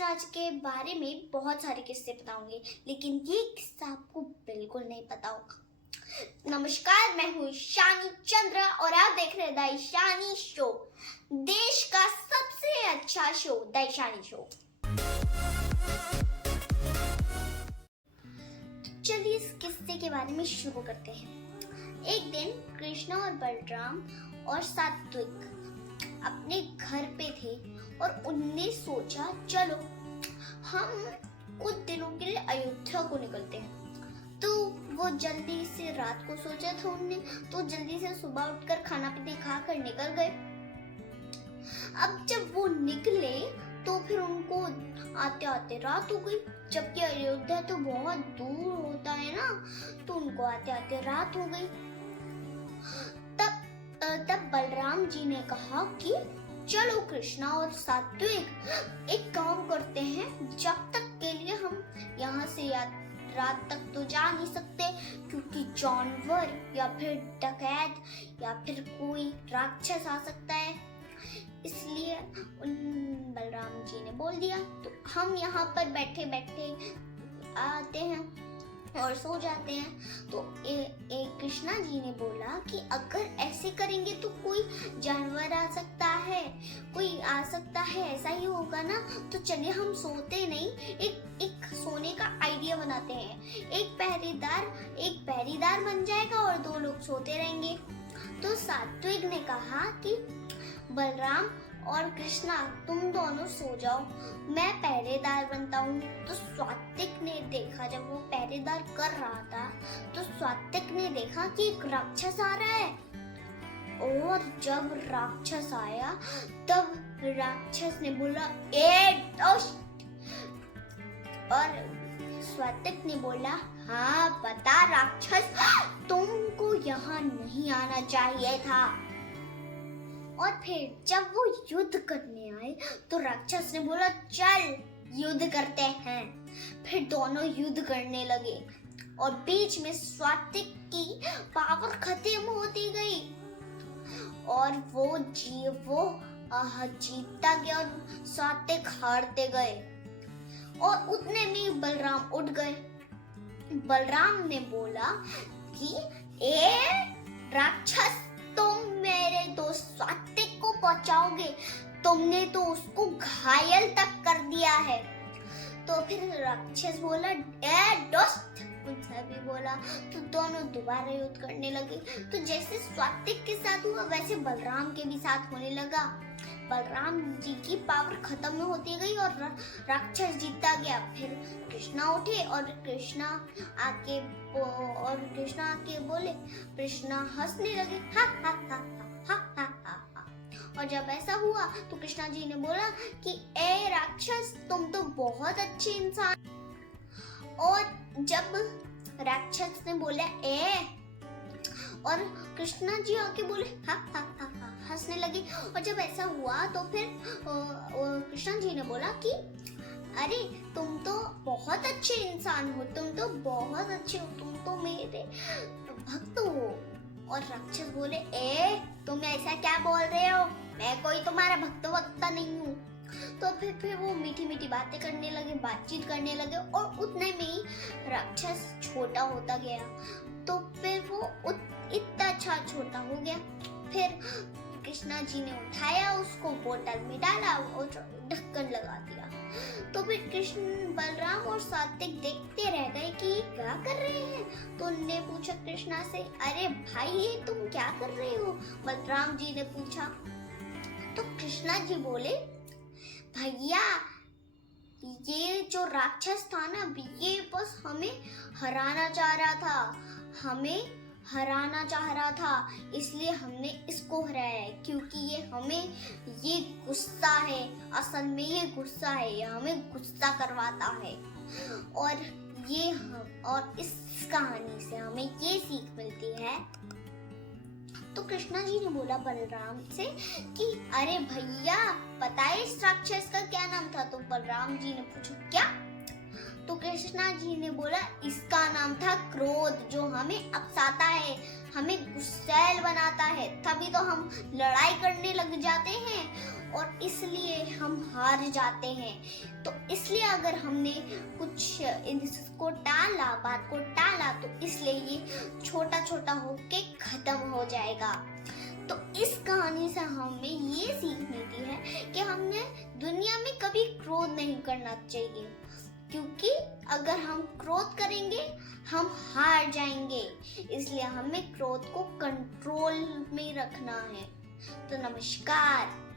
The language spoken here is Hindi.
राज के बारे में बहुत सारे किस्से बताऊंगी, लेकिन ये किस्सा आपको बिल्कुल नहीं पता होगा। नमस्कार, मैं हूँ ईशानी चंद्र और आप देख रहे हैं द ईशानी शो, देश का सबसे अच्छा शो द ईशानी शो। चलिए इस किस्से के बारे में शुरू करते हैं। एक दिन कृष्णा और बलराम और सात्विक अपने घर पे थे और उनने सोचा चलो हम कुछ दिनों के लिए अयोध्या को निकलते हैं। तो वो जल्दी से रात को सोचा था उनने, तो जल्दी से सुबह उठकर खाना पीना खाकर निकल गए। अब जब वो निकले तो फिर उनको आते आते रात हो गई, जबकि अयोध्या तो बहुत दूर होता है ना, तो उनको आते आते रात हो गई। तब बलराम जी ने कहा कि चलो कृष्णा और सात्विक एक काम करते हैं, जब तक के लिए हम यहाँ से रात तक तो जा नहीं सकते, क्योंकि जानवर या फिर डकैत या फिर कोई राक्षस आ सकता है। इसलिए बलराम जी ने बोल दिया तो हम यहाँ पर बैठे बैठे आते हैं और सो जाते हैं। तो कृष्णा जी ने बोला कि अगर ऐसे करेंगे तो कोई जानवर आ सकता है, कोई आ सकता है, ऐसा ही होगा ना, तो चलिए हम सोते नहीं, एक सोने का आइडिया बनाते हैं। एक पहरेदार बन जाएगा और दो लोग सोते रहेंगे। तो सात्विक ने कहा कि बलराम और कृष्णा तुम दोनों सो जाओ, मैं पहरेदार बनता हूँ। तो सात्विक ने देखा, जब वो पहरेदार कर रहा था तो सात्विक ने देखा कि एक राक्षस आ रहा है, और जब राक्षस आया तब राक्षस ने बोला ए दोस्त, और सात्विक ने बोला हाँ बता राक्षस, तुमको यहाँ नहीं आना चाहिए था। और फिर जब वो युद्ध करने आए तो राक्षस ने बोला चल युद्ध करते हैं। फिर दोनों युद्ध करने लगे और बीच में सात्विक की पावर खत्म होती गई और वो जीतता गया और सात्विक हारते गए। और उतने में बलराम उठ गए। बलराम ने बोला कि ए राक्षस, तुम मेरे दोस्त सात्विक को बचाओगे, तुमने तो उसको घायल तक कर दिया है। तो फिर राक्षस बोला ए दोस्त, उनसे भी बोला, तो दोनों दोबारा युद्ध करने लगे। तो जैसे सात्विक के साथ हुआ वैसे बलराम के भी साथ होने लगा। बलराम जी की पावर खत्म होती गई और राक्षस जीतता गया। फिर कृष्णा उठे और कृष्णा आके बोले, कृष्णा हंसने लगे हा हा हा हा हा हा हा। और जब ऐसा हुआ तो कृष्णा जी ने बोला कि ए राक्षस, तुम तो बहुत अच्छे इंसान। और जब राक्षस ने बोला ए, और कृष्णा जी आके बोले हा हा हा हा, हंसने लगे। और जब ऐसा हुआ तो फिर कृष्णा जी ने बोला कि अरे तुम तो बहुत अच्छे इंसान हो, तुम तो बहुत अच्छे हो, तुम तो मेरे भक्त हो। और राक्षस बोले ए तुम ऐसा क्या बोल रहे हो, मैं कोई तुम्हारा भक्त नहीं हूँ। तो फिर वो मीठी मीठी बातें करने लगे, बातचीत करने लगे, और उतने में ही राक्षस छोटा होता गया। तो फिर वो इतना अच्छा छोटा हो गया। फिर कृष्णा जी ने उठाया, उसको बोतल में डाला और ढक्कन लगा दिया। तो फिर कृष्ण, बलराम और सात्विक देखते रह गए कि ये क्या कर रहे हैं। तो उनने पूछा कृष्णा से, अरे भाई ये तुम क्या कर रहे हो, बलराम जी ने पूछा। तो कृष्णा जी बोले भैया ये जो राक्षस था ना, ये बस हमें हराना चाह रहा था, इसलिए हमने इसको हराया है, क्योंकि ये गुस्सा है, असल में ये गुस्सा है, ये हमें गुस्सा करवाता है। और इस कहानी से हमें ये सीख मिलती है। तो कृष्णा जी ने बोला बलराम से कि अरे भैया पता है इस राक्षस का क्या नाम था। तो बलराम जी ने पूछा क्या। तो कृष्णा जी ने बोला इसका नाम था क्रोध, जो हमें अपसाता है, हमें गुस्सैल बनाता है, तभी तो हम लड़ाई करने लग जाते हैं और इसलिए हम हार जाते हैं। तो इसलिए अगर हमने कुछ इसको टाला, बात को टाला, तो इसलिए ये छोटा छोटा होके खत्म हो जाएगा। तो इस कहानी से हमें ये सीख मिलती है कि हमने दुनिया में कभी क्रोध नहीं करना चाहिए, क्योंकि अगर हम क्रोध करेंगे हम हार जाएंगे। इसलिए हमें क्रोध को कंट्रोल में रखना है। तो नमस्कार।